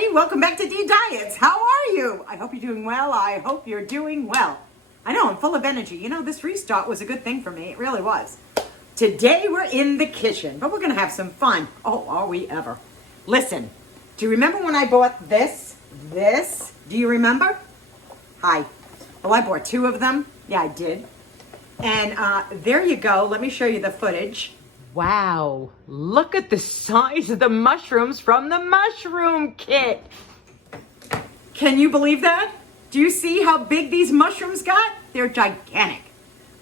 everybody. Welcome back to D Diets. How are you? I hope you're doing well. I hope you're doing well. I know, I'm full of energy. You know, this restart was a good thing for me. It really was. Today we're in the kitchen, but we're going to have some fun. Oh, are we ever? Listen, do you remember when I bought this? Do you remember? Hi. Well, I bought two of them. Yeah, I did. And there you go. Let me show you the footage. Wow, look at the size of the mushrooms from the mushroom kit. Can you believe that? Do you see how big these mushrooms got? They're gigantic.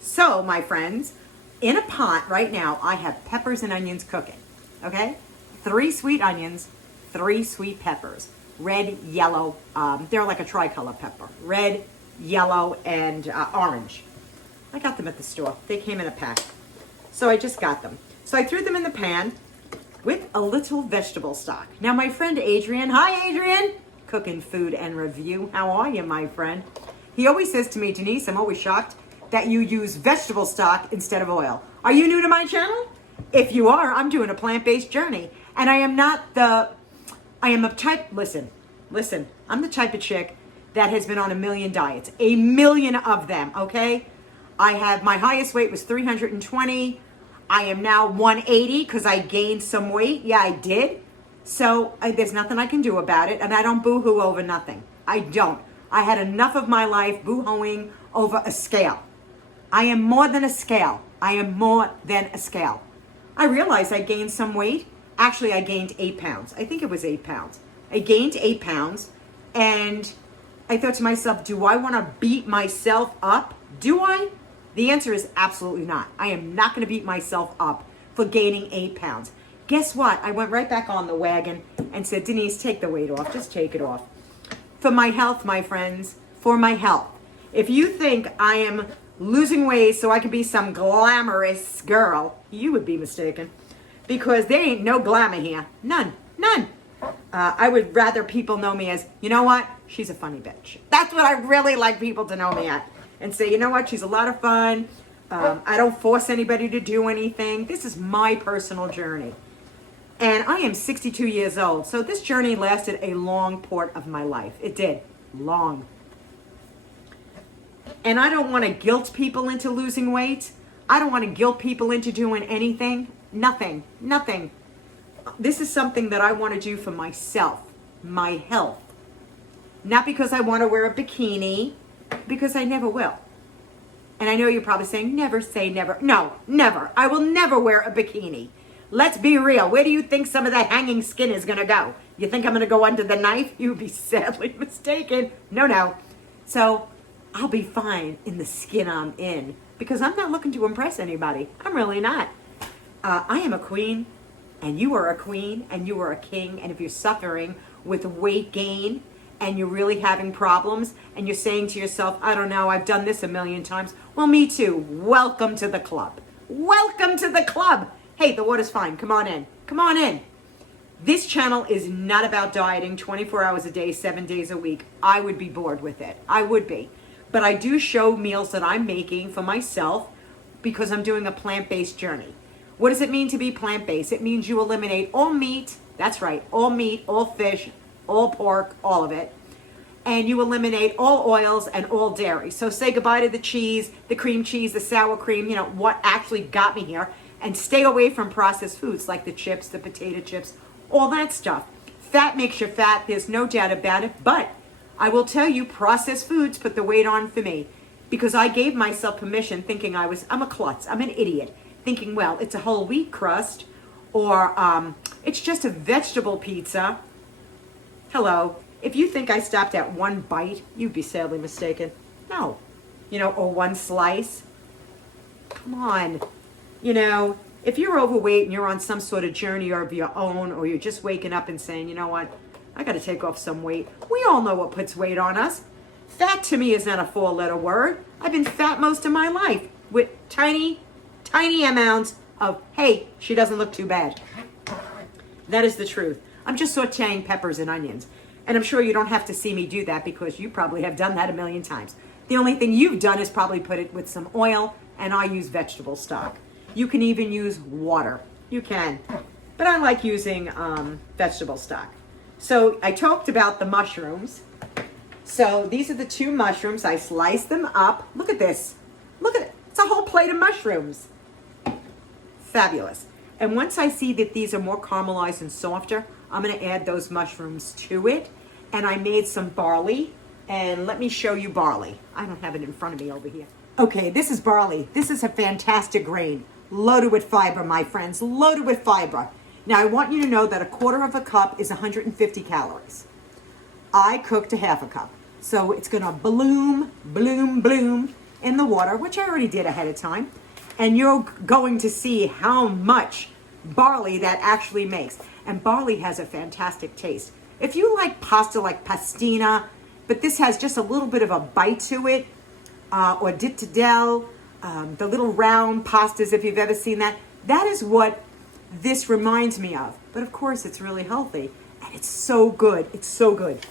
So, my friends, in a pot right now, I have peppers and onions cooking, okay? 3 sweet onions, 3 sweet peppers, red, yellow, they're like a tricolor pepper, red, yellow, and orange. I got them at the store. They came in a pack. So I just got them. So I threw them in the pan with a little vegetable stock. Now my friend Adrian, hi Adrian, cooking food and review. How are you, my friend? He always says to me, Denise, I'm always shocked that you use vegetable stock instead of oil. Are you new to my channel? If you are, I'm doing a plant-based journey. And I am I'm the type of chick that has been on a million diets, a million of them, okay? My highest weight was 320. I am now 180 because I gained some weight. Yeah, I did. So there's nothing I can do about it. And I don't boo-hoo over nothing. I don't. I had enough of my life boo-hooing over a scale. I am more than a scale. I am more than a scale. I realized I gained some weight. Actually, I gained 8 pounds. I think it was 8 pounds. I gained 8 pounds. And I thought to myself, do I want to beat myself up? Do I? The answer is absolutely not. I am not going to beat myself up for gaining 8 pounds. Guess what? I went right back on the wagon and said, Denise, take the weight off. Just take it off. For my health, my friends, for my health. If you think I am losing weight so I can be some glamorous girl, you would be mistaken. Because there ain't no glamour here. None. I would rather people know me as, you know what? She's a funny bitch. That's what I really like people to know me at. And say, you know what, she's a lot of fun. I don't force anybody to do anything. This is my personal journey. And I am 62 years old. So this journey lasted a long part of my life. It did. Long. And I don't want to guilt people into losing weight. I don't want to guilt people into doing anything. Nothing. This is something that I want to do for myself, my health. Not because I want to wear a bikini, because I never will. And I know you're probably saying, never say never. No, never. I will never wear a bikini. Let's be real. Where do you think some of that hanging skin is going to go? You think I'm going to go under the knife? You'd be sadly mistaken. No. So I'll be fine in the skin I'm in because I'm not looking to impress anybody. I'm really not. I am a queen, and you are a queen, and you are a king. And if you're suffering with weight gain, and you're really having problems, and you're saying to yourself, I don't know, I've done this a million times. Well, me too. Welcome to the club. Welcome to the club. Hey, the water's fine. Come on in. This channel is not about dieting 24 hours a day, 7 days a week. I would be bored with it. I would be. But I do show meals that I'm making for myself because I'm doing a plant-based journey. What does it mean to be plant-based? It means you eliminate all meat. That's right. All meat, all fish, all pork, all of it. And you eliminate all oils and all dairy. So say goodbye to the cheese, the cream cheese, the sour cream, what actually got me here. And stay away from processed foods like the chips, the potato chips, all that stuff. Fat makes you fat, there's no doubt about it. But I will tell you, processed foods put the weight on for me. Because I gave myself permission thinking I'm a klutz, I'm an idiot. Thinking, well, it's a whole wheat crust or it's just a vegetable pizza. Hello, if you think I stopped at one bite, you'd be sadly mistaken. No, or one slice. Come on. If you're overweight and you're on some sort of journey of your own, or you're just waking up and saying, you know what, I got to take off some weight. We all know what puts weight on us. Fat to me is not a 4-letter word. I've been fat most of my life with tiny amounts of, hey, she doesn't look too bad. That is the truth. I'm just sauteing peppers and onions. And I'm sure you don't have to see me do that because you probably have done that a million times. The only thing you've done is probably put it with some oil, and I use vegetable stock. You can even use water. You can. But I like using vegetable stock. So I talked about the mushrooms. So these are the 2 mushrooms. I sliced them up. Look at this. Look at it. It's a whole plate of mushrooms. Fabulous. And once I see that these are more caramelized and softer, I'm going to add those mushrooms to it. And I made some barley. And let me show you barley. I don't have it in front of me over here. Okay, this is barley. This is a fantastic grain. Loaded with fiber, my friends. Loaded with fiber. Now, I want you to know that 1/4 cup is 150 calories. I cooked 1/2 cup. So it's going to bloom, bloom, bloom in the water, which I already did ahead of time. And you're going to see how much barley that actually makes. And barley has a fantastic taste. If you like pasta like pastina, but this has just a little bit of a bite to it, or dittadelle, the little round pastas, if you've ever seen that, that is what this reminds me of. But of course, it's really healthy. And it's so good. It's so good.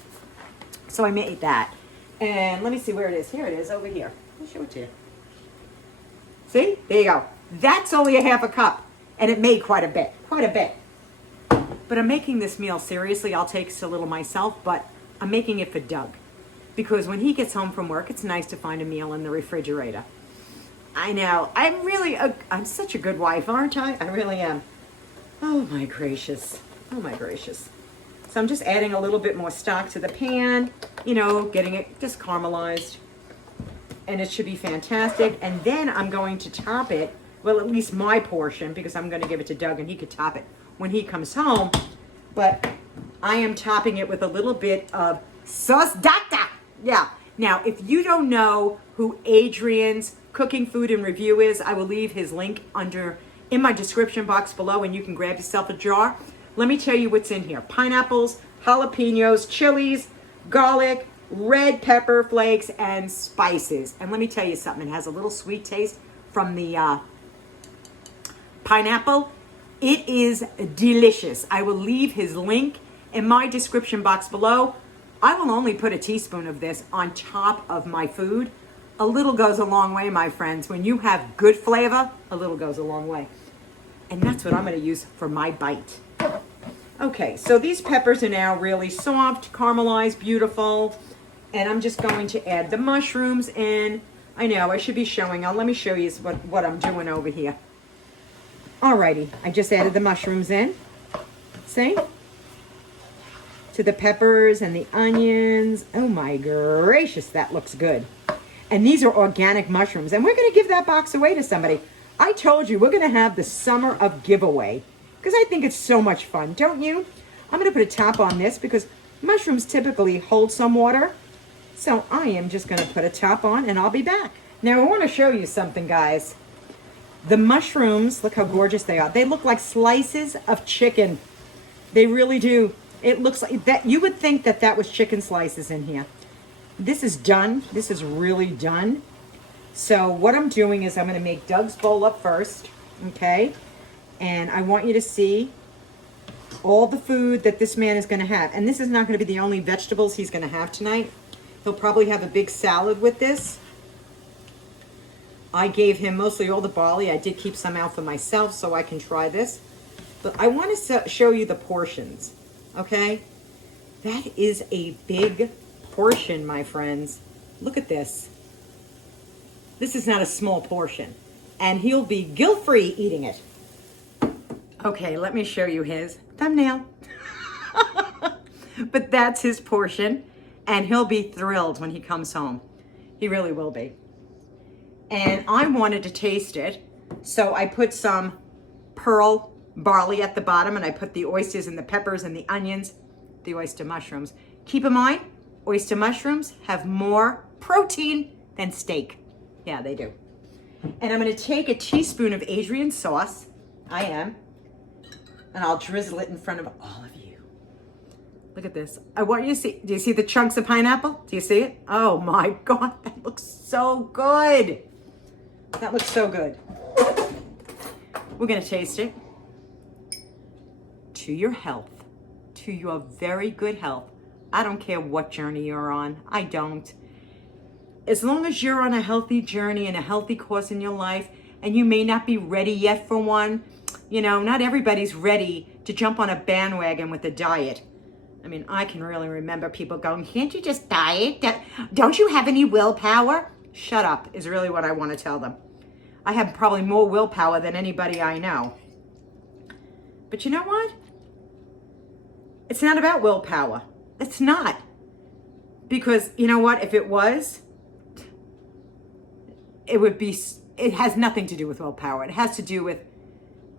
So I made that. And let me see where it is. Here it is, over here. Let me show it to you. See? There you go. That's only 1/2 cup. And it made quite a bit. Quite a bit. But I'm making this meal, seriously, I'll take a little myself, but I'm making it for Doug. Because when he gets home from work, it's nice to find a meal in the refrigerator. I know. I'm such a good wife, aren't I? I really am. Oh my gracious. Oh my gracious. So I'm just adding a little bit more stock to the pan, you know, getting it just caramelized. And it should be fantastic. And then I'm going to top it, well, at least my portion, because I'm going to give it to Doug and he could top it when he comes home. But I am topping it with a little bit of sauce data. Yeah. Now, if you don't know who Adrian's Cooking Food and Review is, I will leave his link in my description box below, and you can grab yourself a jar. Let me tell you what's in here. Pineapples, jalapenos, chilies, garlic, red pepper flakes, and spices. And let me tell you something. It has a little sweet taste from the pineapple. It is delicious. I will leave his link in my description box below. I will only put a teaspoon of this on top of my food. A little goes a long way, my friends. When you have good flavor, a little goes a long way. And that's what I'm going to use for my bite. Okay, so these peppers are now really soft, caramelized, beautiful. And I'm just going to add the mushrooms in. I know, I should be showing. Let me show you what I'm doing over here. Alrighty, I just added the mushrooms in. See? To the peppers and the onions. Oh my gracious, that looks good. And these are organic mushrooms. And we're going to give that box away to somebody. I told you, we're going to have the summer of giveaway. Because I think it's so much fun, don't you? I'm going to put a top on this because mushrooms typically hold some water. So I am just going to put a top on and I'll be back. Now I want to show you something, guys. The mushrooms, look how gorgeous they are. They look like slices of chicken. They really do. It looks like that. You would think that that was chicken slices in here. This is done. This is really done. So what I'm doing is I'm going to make Doug's bowl up first. Okay. And I want you to see all the food that this man is going to have. And this is not going to be the only vegetables he's going to have tonight. He'll probably have a big salad with this. I gave him mostly all the barley. I did keep some out for myself so I can try this. But I want to show you the portions. Okay? That is a big portion, my friends. Look at this. This is not a small portion. And he'll be guilt-free eating it. Okay, let me show you his thumbnail. But that's his portion. And he'll be thrilled when he comes home. He really will be. And I wanted to taste it. So I put some pearl barley at the bottom. And I put the oysters and the peppers and the onions. The oyster mushrooms. Keep in mind, oyster mushrooms have more protein than steak. Yeah, they do. And I'm going to take a teaspoon of Adrian sauce. I am. And I'll drizzle it in front of all of you. Look at this. I want you to see. Do you see the chunks of pineapple? Do you see it? Oh my God, that looks so good. That looks so good. We're going to taste it. To your health. To your very good health. I don't care what journey you're on. I don't. As long as you're on a healthy journey and a healthy course in your life, and you may not be ready yet for one, you know, not everybody's ready to jump on a bandwagon with a diet. I mean, I can really remember people going, can't you just diet? Don't you have any willpower? Shut up is really what I want to tell them. I have probably more willpower than anybody I know. But you know what? It's not about willpower. It's not. Because you know what? If it was, it has nothing to do with willpower. It has to do with,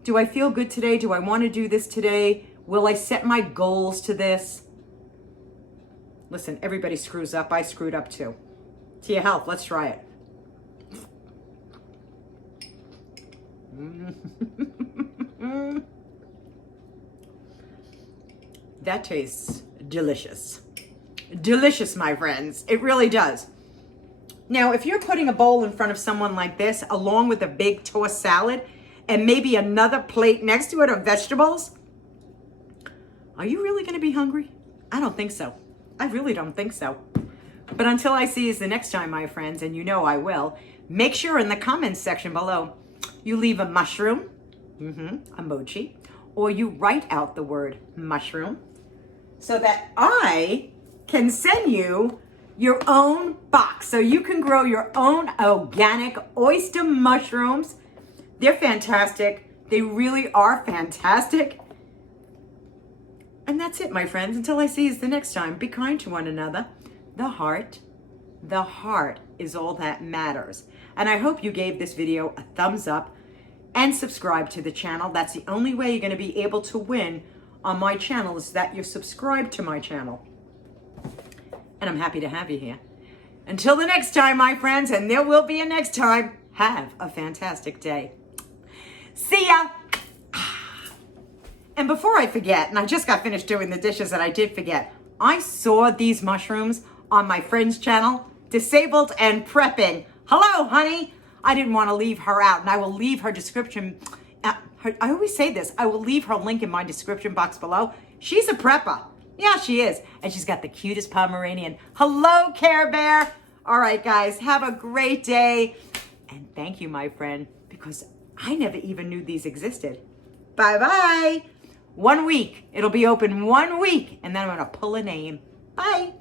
do I feel good today? Do I want to do this today? Will I set my goals to this? Listen, everybody screws up. I screwed up too. To your health, let's try it. That tastes delicious. Delicious, my friends. It really does. Now, if you're putting a bowl in front of someone like this, along with a big tossed salad, and maybe another plate next to it of vegetables, are you really going to be hungry? I don't think so. I really don't think so. But until I see you the next time, my friends, and you know I will, make sure in the comments section below, you leave a mushroom, emoji, or you write out the word mushroom so that I can send you your own box. So you can grow your own organic oyster mushrooms. They're fantastic. They really are fantastic. And that's it, my friends. Until I see you the next time, be kind to one another. The heart is all that matters. And I hope you gave this video a thumbs up and subscribe to the channel. That's the only way you're going to be able to win on my channel, is that you're subscribed to my channel. And I'm happy to have you here. Until the next time, my friends, and there will be a next time, have a fantastic day. See ya! And before I forget, and I just got finished doing the dishes and I did forget, I saw these mushrooms on my friend's channel, Disabled and Prepping. Hello, honey. I didn't want to leave her out, and I will leave her description. I always say this. I will leave her link in my description box below. She's a prepper. Yeah, she is. And she's got the cutest Pomeranian. Hello, Care Bear. All right, guys, have a great day. And thank you, my friend, because I never even knew these existed. Bye-bye. 1 week. It'll be open 1 week, and then I'm going to pull a name. Bye.